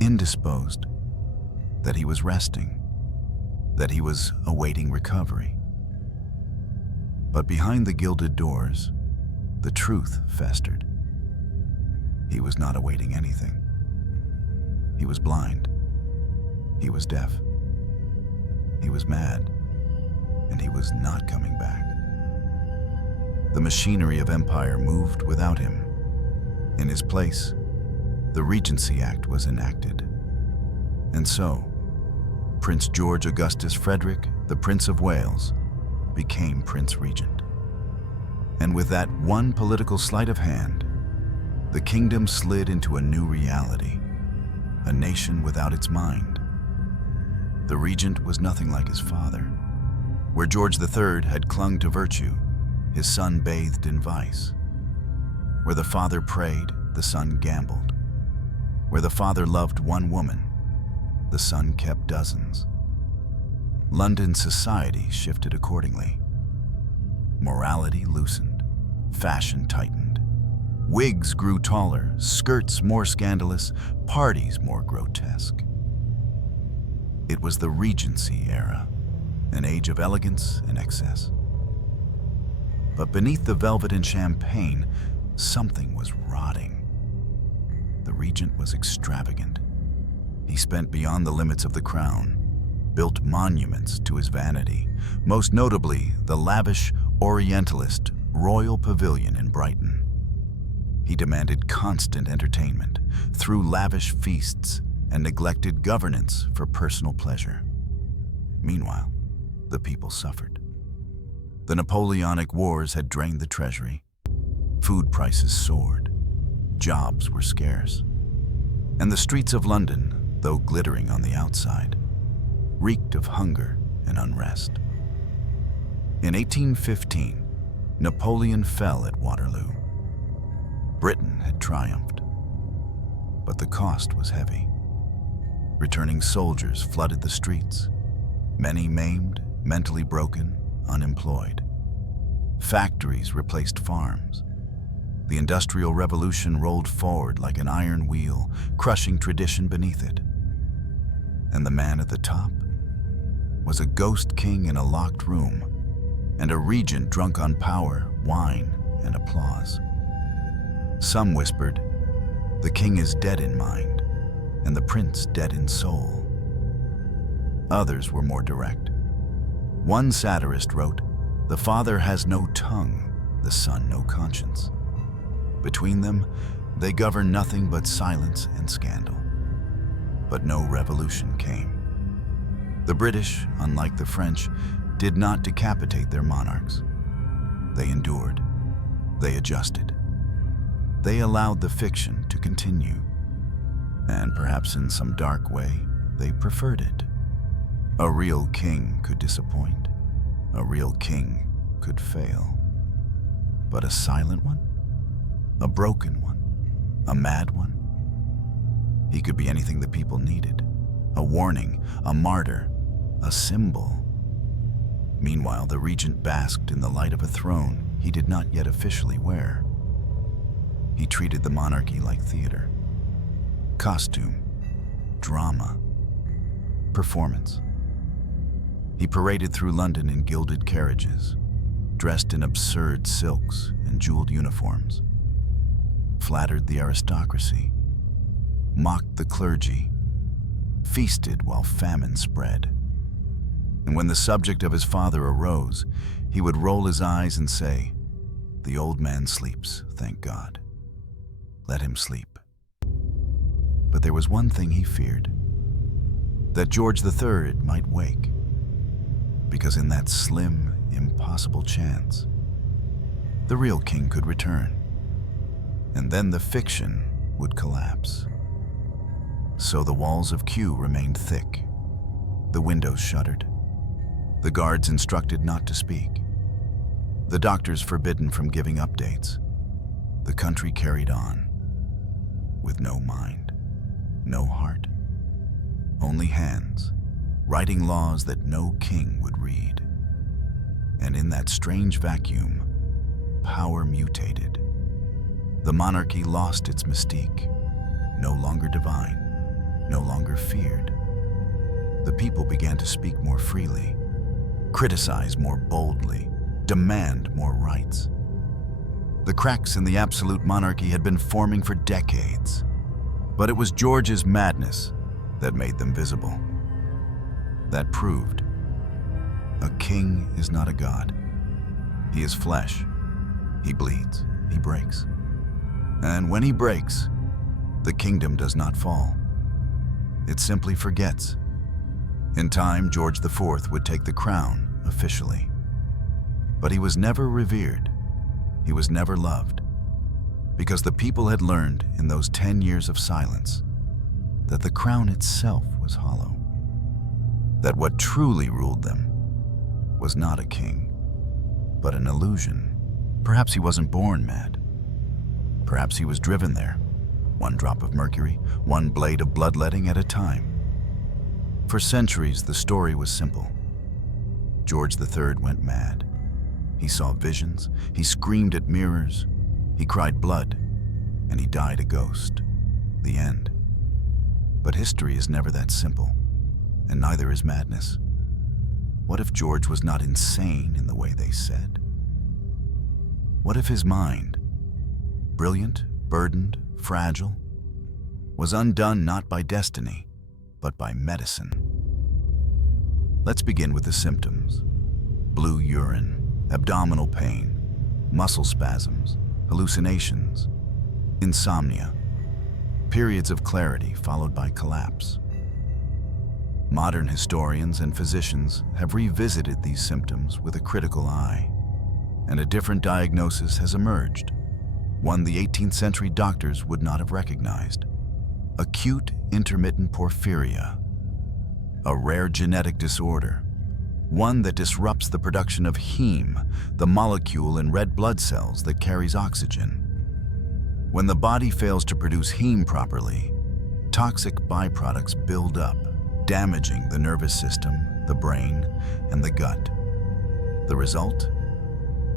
indisposed, that he was resting, that he was awaiting recovery. But behind the gilded doors, the truth festered. He was not awaiting anything. He was blind. He was deaf. He was mad, and he was not coming back. The machinery of empire moved without him. In his place, the Regency Act was enacted. And so, Prince George Augustus Frederick, the Prince of Wales, became Prince Regent. And with that one political sleight of hand, the kingdom slid into a new reality, a nation without its mind. The regent was nothing like his father. Where George III had clung to virtue, his son bathed in vice. Where the father prayed, the son gambled. Where the father loved one woman, the son kept dozens. London society shifted accordingly. Morality loosened, fashion tightened. Wigs grew taller, skirts more scandalous, parties more grotesque. It was the Regency era, an age of elegance and excess. But beneath the velvet and champagne, something was rotting. The regent was extravagant. He spent beyond the limits of the crown, built monuments to his vanity, most notably the lavish Orientalist Royal Pavilion in Brighton. He demanded constant entertainment, threw lavish feasts, and neglected governance for personal pleasure. Meanwhile, the people suffered. The Napoleonic Wars had drained the treasury. Food prices soared. Jobs were scarce. And the streets of London, though glittering on the outside, reeked of hunger and unrest. In 1815, Napoleon fell at Waterloo. Britain had triumphed, but the cost was heavy. Returning soldiers flooded the streets, many maimed, mentally broken, unemployed. Factories replaced farms. The Industrial Revolution rolled forward like an iron wheel, crushing tradition beneath it. And the man at the top was a ghost king in a locked room, and a regent drunk on power, wine, and applause. Some whispered, "The king is dead in mind, and the prince dead in soul." Others were more direct. One satirist wrote, "The father has no tongue, the son no conscience. Between them, they govern nothing but silence and scandal." But no revolution came. The British, unlike the French, did not decapitate their monarchs. They endured. They adjusted. They allowed the fiction to continue. And perhaps in some dark way, they preferred it. A real king could disappoint. A real king could fail. But a silent one? A broken one? A mad one? He could be anything the people needed. A warning, a martyr, a symbol. Meanwhile, the regent basked in the light of a throne he did not yet officially wear. He treated the monarchy like theater. Costume, drama, performance. He paraded through London in gilded carriages, dressed in absurd silks and jeweled uniforms, flattered the aristocracy, mocked the clergy, feasted while famine spread. And when the subject of his father arose, he would roll his eyes and say, "The old man sleeps, thank God. Let him sleep." But there was one thing he feared, that George III might wake, because in that slim, impossible chance, the real king could return, and then the fiction would collapse. So the walls of Kew remained thick, the windows shuttered, the guards instructed not to speak, the doctors forbidden from giving updates. The country carried on, with no mind, no heart, only hands, writing laws that no king would read. And in that strange vacuum, power mutated. The monarchy lost its mystique, no longer divine, no longer feared. The people began to speak more freely, criticize more boldly, demand more rights. The cracks in the absolute monarchy had been forming for decades, but it was George's madness that made them visible. That proved a king is not a god. He is flesh. He bleeds. He breaks. And when he breaks, the kingdom does not fall. It simply forgets. In time, George IV would take the crown officially. But he was never revered. He was never loved. Because the people had learned in those 10 years of silence that the crown itself was hollow. That what truly ruled them was not a king, but an illusion. Perhaps he wasn't born mad. Perhaps he was driven there, one drop of mercury, one blade of bloodletting at a time. For centuries, the story was simple. George III went mad. He saw visions, he screamed at mirrors, he cried blood, and he died a ghost. The end. But history is never that simple, and neither is madness. What if George was not insane in the way they said? What if his mind, brilliant, burdened, fragile, was undone not by destiny, but by medicine? Let's begin with the symptoms. Blue urine, abdominal pain, muscle spasms, hallucinations, insomnia, periods of clarity followed by collapse. Modern historians and physicians have revisited these symptoms with a critical eye, and a different diagnosis has emerged, one the 18th century doctors would not have recognized: acute intermittent porphyria, a rare genetic disorder, one that disrupts the production of heme, the molecule in red blood cells that carries oxygen. When the body fails to produce heme properly, toxic byproducts build up, damaging the nervous system, the brain, and the gut. The result?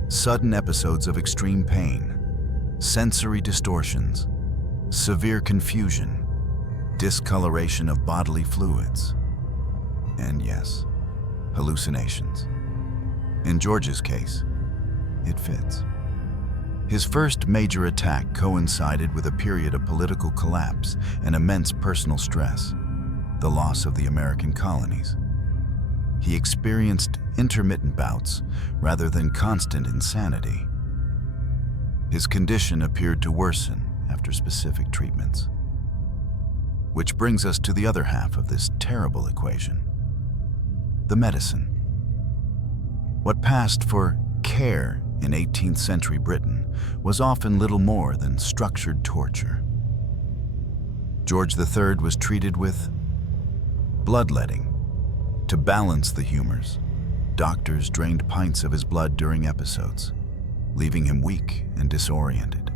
Sudden episodes of extreme pain, sensory distortions, severe confusion, discoloration of bodily fluids, and yes, hallucinations. In George's case, it fits. His first major attack coincided with a period of political collapse and immense personal stress, the loss of the American colonies. He experienced intermittent bouts rather than constant insanity. His condition appeared to worsen after specific treatments. Which brings us to the other half of this terrible equation: the medicine. What passed for care in 18th century Britain was often little more than structured torture. George III was treated with bloodletting. To balance the humors, doctors drained pints of his blood during episodes, leaving him weak and disoriented.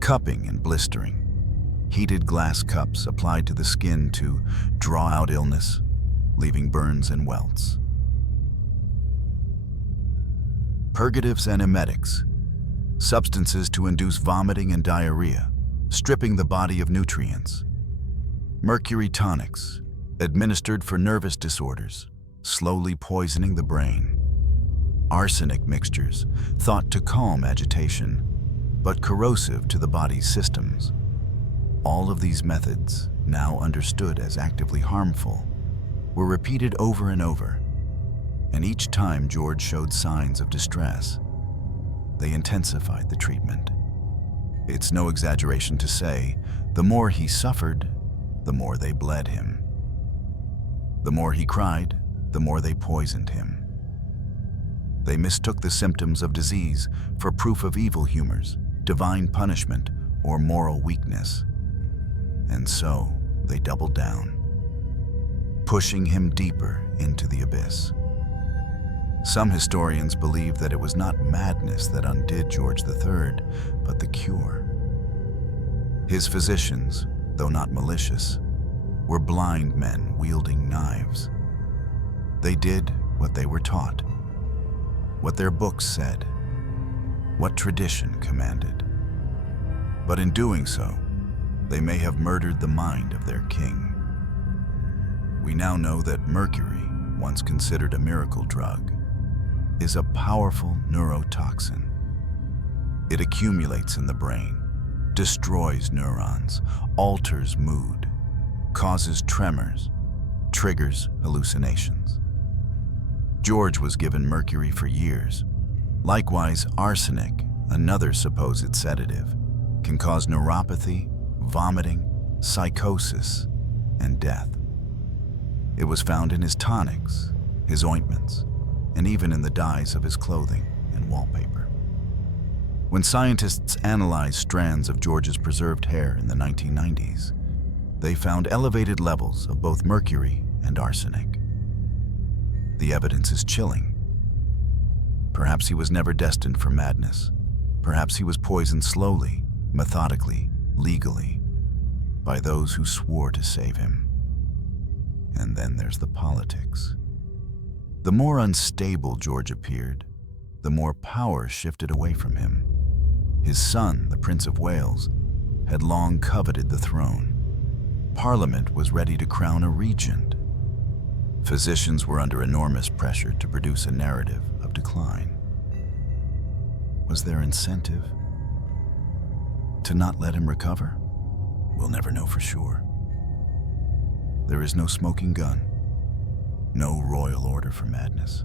Cupping and blistering, heated glass cups applied to the skin to draw out illness, leaving burns and welts. Purgatives and emetics, substances to induce vomiting and diarrhea, stripping the body of nutrients. Mercury tonics, administered for nervous disorders, slowly poisoning the brain. Arsenic mixtures, thought to calm agitation, but corrosive to the body's systems. All of these methods, now understood as actively harmful, were repeated over and over, and each time George showed signs of distress, they intensified the treatment. It's no exaggeration to say, the more he suffered, the more they bled him. The more he cried, the more they poisoned him. They mistook the symptoms of disease for proof of evil humors, divine punishment, or moral weakness. And so they doubled down, pushing him deeper into the abyss. Some historians believe that it was not madness that undid George III, but the cure. His physicians, though not malicious, were blind men wielding knives. They did what they were taught, what their books said, what tradition commanded. But in doing so, they may have murdered the mind of their king. We now know that mercury, once considered a miracle drug, is a powerful neurotoxin. It accumulates in the brain, destroys neurons, alters mood, causes tremors, triggers hallucinations. George was given mercury for years. Likewise, arsenic, another supposed sedative, can cause neuropathy, vomiting, psychosis, and death. It was found in his tonics, his ointments, and even in the dyes of his clothing and wallpaper. When scientists analyzed strands of George's preserved hair in the 1990s, they found elevated levels of both mercury and arsenic. The evidence is chilling. Perhaps he was never destined for madness. Perhaps he was poisoned slowly, methodically, legally, by those who swore to save him. And then there's the politics. The more unstable George appeared, the more power shifted away from him. His son, the Prince of Wales, had long coveted the throne. Parliament was ready to crown a regent. Physicians were under enormous pressure to produce a narrative of decline. Was there incentive to not let him recover? We'll never know for sure. There is no smoking gun, no royal order for madness,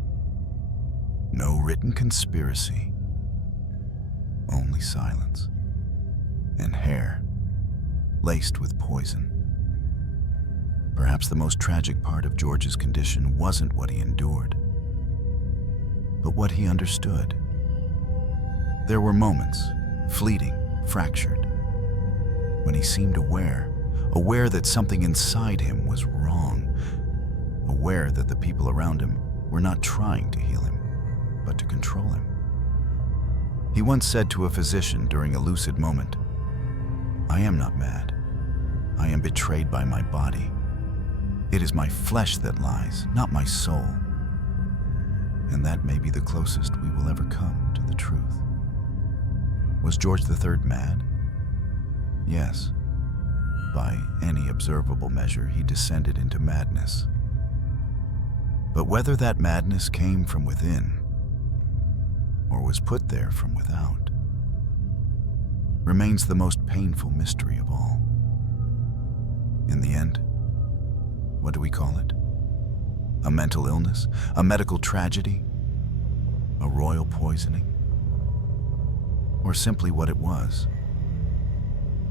no written conspiracy, only silence and hair laced with poison. Perhaps the most tragic part of George's condition wasn't what he endured, but what he understood. There were moments, fleeting, fractured, when he seemed aware that something inside him was wrong, aware that the people around him were not trying to heal him, but to control him. He once said to a physician during a lucid moment, "I am not mad. I am betrayed by my body. It is my flesh that lies, not my soul." And that may be the closest we will ever come to the truth. Was George III mad? Yes. By any observable measure, he descended into madness. But whether that madness came from within or was put there from without remains the most painful mystery of all. In the end, what do we call it? A mental illness? A medical tragedy? A royal poisoning? Or simply what it was?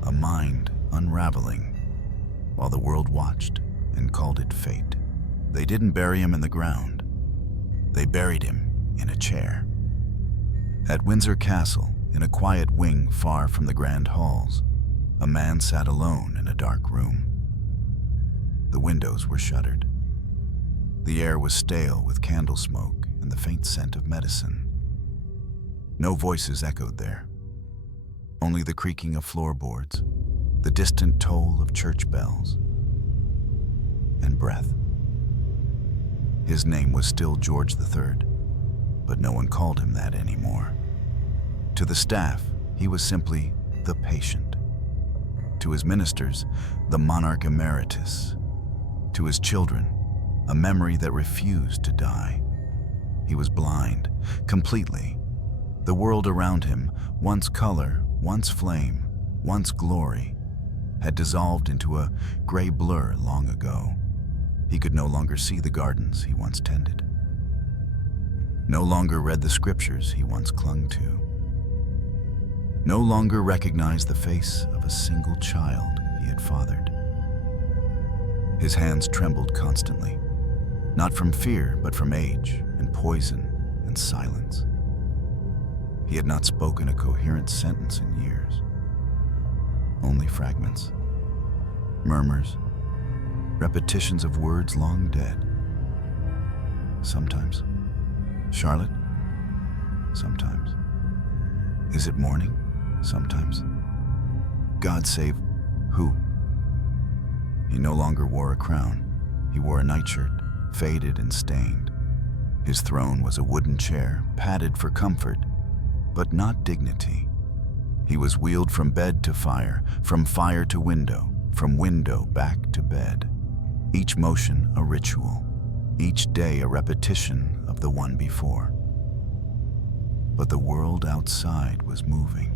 A mind unraveling while the world watched and called it fate. They didn't bury him in the ground. They buried him in a chair. At Windsor Castle, in a quiet wing far from the grand halls, a man sat alone in a dark room. The windows were shuttered. The air was stale with candle smoke and the faint scent of medicine. No voices echoed there. Only the creaking of floorboards, the distant toll of church bells, and breath. His name was still George III, but no one called him that anymore. To the staff, he was simply the patient. To his ministers, the monarch emeritus. To his children, a memory that refused to die. He was blind, completely. The world around him, once color, once flame, once glory, had dissolved into a gray blur long ago. He could no longer see the gardens he once tended. No longer read the scriptures he once clung to. No longer recognized the face of a single child he had fathered. His hands trembled constantly, not from fear, but from age and poison and silence. He had not spoken a coherent sentence in years. Only fragments. Murmurs, repetitions of words long dead. Sometimes. Charlotte? Sometimes. Is it morning? Sometimes. God save who? He no longer wore a crown. He wore a nightshirt, faded and stained. His throne was a wooden chair, padded for comfort, but not dignity. He was wheeled from bed to fire, from fire to window, from window back to bed. Each motion a ritual, each day a repetition of the one before. But the world outside was moving.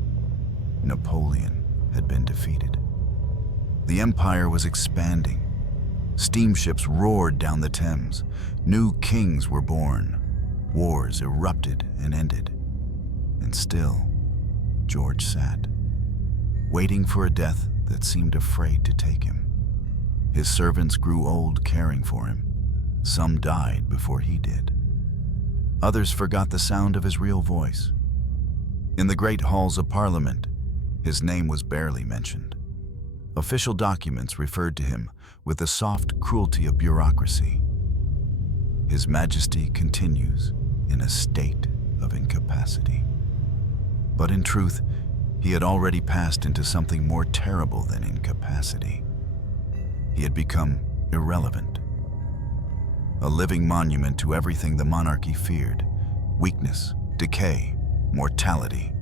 Napoleon had been defeated. The empire was expanding. Steamships roared down the Thames. New kings were born. Wars erupted and ended. And still, George sat, waiting for a death that seemed afraid to take him. His servants grew old caring for him. Some died before he did. Others forgot the sound of his real voice. In the great halls of Parliament, his name was barely mentioned. Official documents referred to him with the soft cruelty of bureaucracy. His Majesty continues in a state of incapacity. But in truth, he had already passed into something more terrible than incapacity. He had become irrelevant. A living monument to everything the monarchy feared: weakness, decay, mortality.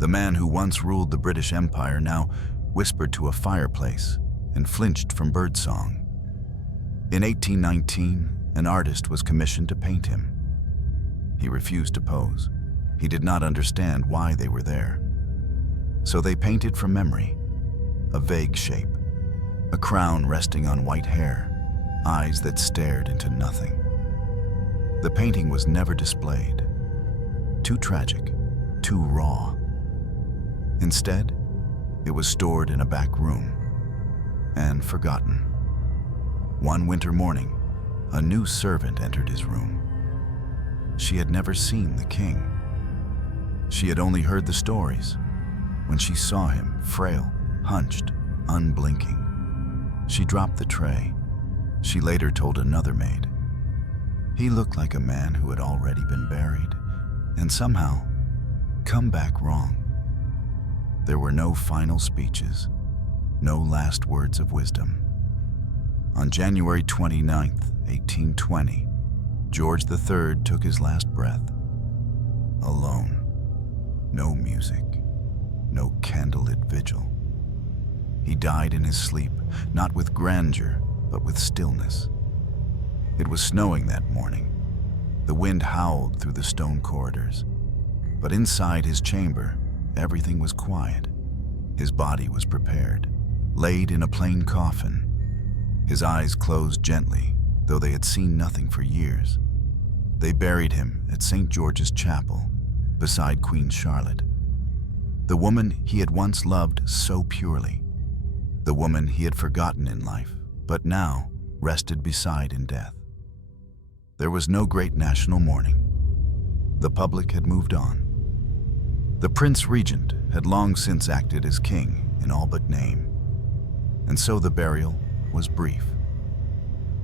The man who once ruled the British Empire now whispered to a fireplace and flinched from birdsong. In 1819, an artist was commissioned to paint him. He refused to pose. He did not understand why they were there. So they painted from memory, a vague shape, a crown resting on white hair, eyes that stared into nothing. The painting was never displayed. Too tragic, too raw. Instead, it was stored in a back room and forgotten. One winter morning, a new servant entered his room. She had never seen the king. She had only heard the stories. When she saw him, frail, hunched, unblinking, she dropped the tray. She later told another maid. He looked like a man who had already been buried and somehow come back wrong. There were no final speeches, no last words of wisdom. On January 29th, 1820, George III took his last breath. Alone. No music, no candlelit vigil. He died in his sleep, not with grandeur, but with stillness. It was snowing that morning. The wind howled through the stone corridors. But inside his chamber, everything was quiet. His body was prepared, laid in a plain coffin. His eyes closed gently, though they had seen nothing for years. They buried him at St. George's Chapel, beside Queen Charlotte, the woman he had once loved so purely, the woman he had forgotten in life, but now rested beside in death. There was no great national mourning. The public had moved on. The Prince Regent had long since acted as king in all but name, and so the burial was brief.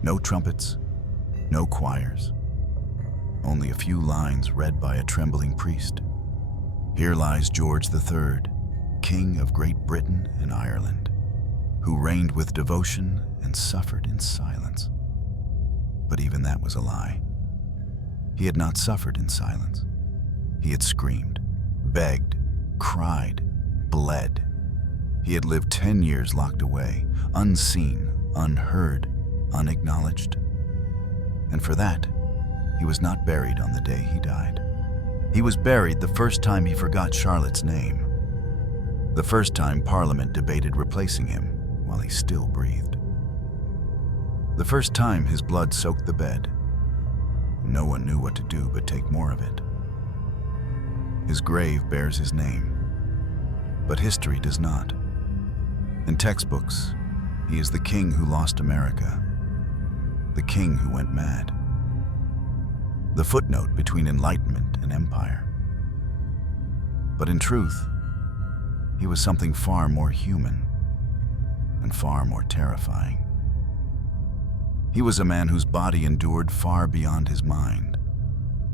No trumpets, no choirs, only a few lines read by a trembling priest. Here lies George III, King of Great Britain and Ireland, who reigned with devotion and suffered in silence. But even that was a lie. He had not suffered in silence. He had screamed, begged, cried, bled. He had lived 10 years locked away, unseen, unheard, unacknowledged. And for that, he was not buried on the day he died. He was buried the first time he forgot Charlotte's name. The first time Parliament debated replacing him while he still breathed. The first time his blood soaked the bed. No one knew what to do but take more of it. His grave bears his name, but history does not. In textbooks, he is the king who lost America, the king who went mad, the footnote between enlightenment and empire. But in truth, he was something far more human, and far more terrifying. He was a man whose body endured far beyond his mind,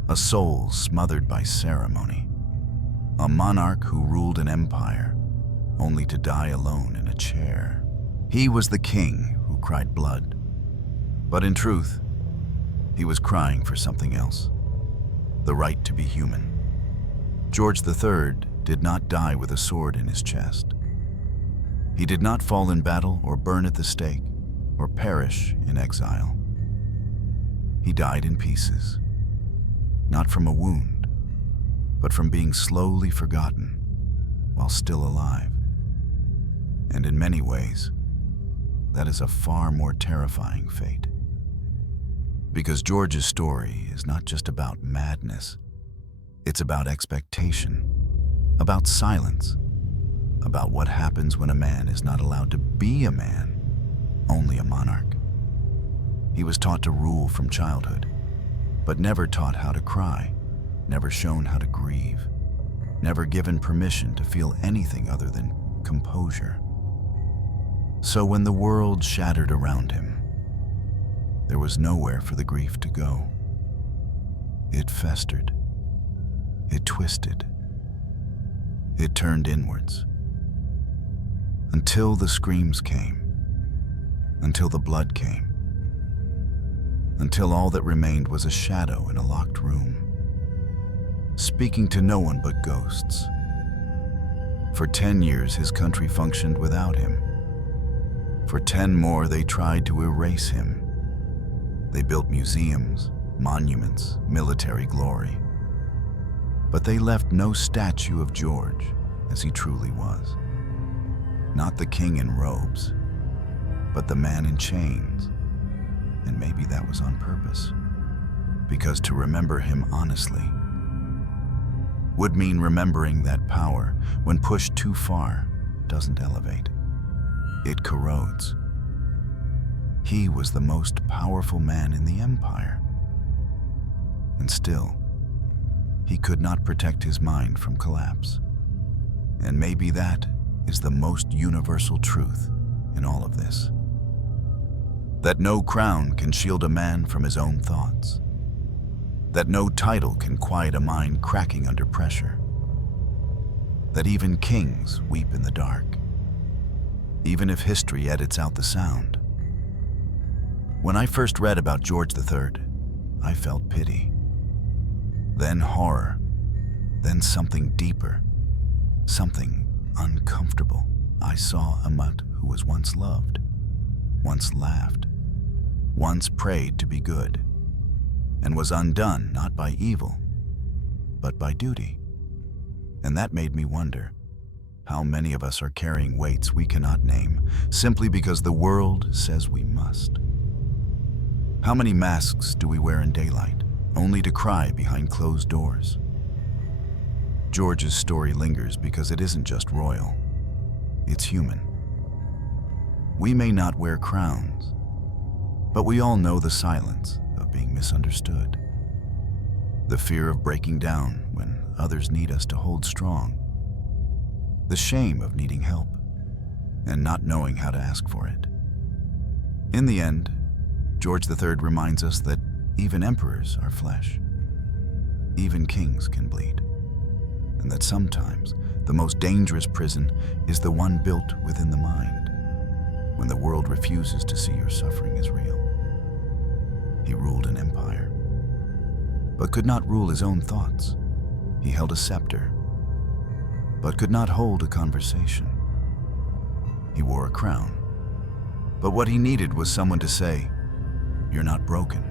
a soul smothered by ceremony, a monarch who ruled an empire only to die alone in a chair. He was the king who cried blood, but in truth, he was crying for something else, the right to be human. George III did not die with a sword in his chest. He did not fall in battle or burn at the stake or perish in exile. He died in pieces, not from a wound, but from being slowly forgotten while still alive. And in many ways, that is a far more terrifying fate. Because George's story is not just about madness, it's about expectation, about silence, about what happens when a man is not allowed to be a man, only a monarch. He was taught to rule from childhood, but never taught how to cry, never shown how to grieve, never given permission to feel anything other than composure. So when the world shattered around him, there was nowhere for the grief to go. It festered. It twisted. It turned inwards. Until the screams came. Until the blood came. Until all that remained was a shadow in a locked room, speaking to no one but ghosts. For 10 years, his country functioned without him. For 10 more, they tried to erase him. They built museums, monuments, military glory. But they left no statue of George as he truly was. Not the king in robes, but the man in chains. And maybe that was on purpose, because to remember him honestly would mean remembering that power, when pushed too far, doesn't elevate. It corrodes. He was the most powerful man in the empire. And still, he could not protect his mind from collapse. And maybe that is the most universal truth in all of this. That no crown can shield a man from his own thoughts. That no title can quiet a mind cracking under pressure. That even kings weep in the dark, even if history edits out the sound. When I first read about George III, I felt pity, then horror, then something deeper, something uncomfortable. I saw a mutt who was once loved, once laughed, once prayed to be good, and was undone not by evil, but by duty. And that made me wonder how many of us are carrying weights we cannot name simply because the world says we must. How many masks do we wear in daylight, only to cry behind closed doors? George's story lingers because it isn't just royal, it's human. We may not wear crowns, but we all know the silence of being misunderstood. The fear of breaking down when others need us to hold strong. The shame of needing help and not knowing how to ask for it. In the end, George III reminds us that even emperors are flesh. Even kings can bleed. And that sometimes the most dangerous prison is the one built within the mind, when the world refuses to see your suffering as real. He ruled an empire, but could not rule his own thoughts. He held a scepter, but could not hold a conversation. He wore a crown, but what he needed was someone to say, "You're not broken,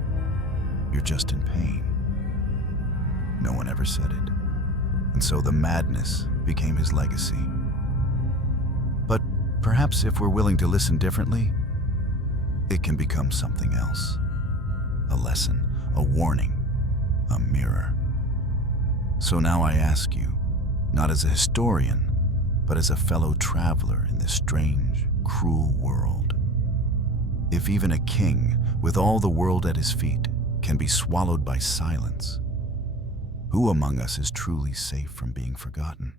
you're just in pain." No one ever said it, and so the madness became his legacy. But perhaps if we're willing to listen differently, it can become something else. A lesson, a warning, a mirror. So now I ask you, not as a historian, but as a fellow traveler in this strange, cruel world. If even a king, with all the world at his feet, can be swallowed by silence, who among us is truly safe from being forgotten?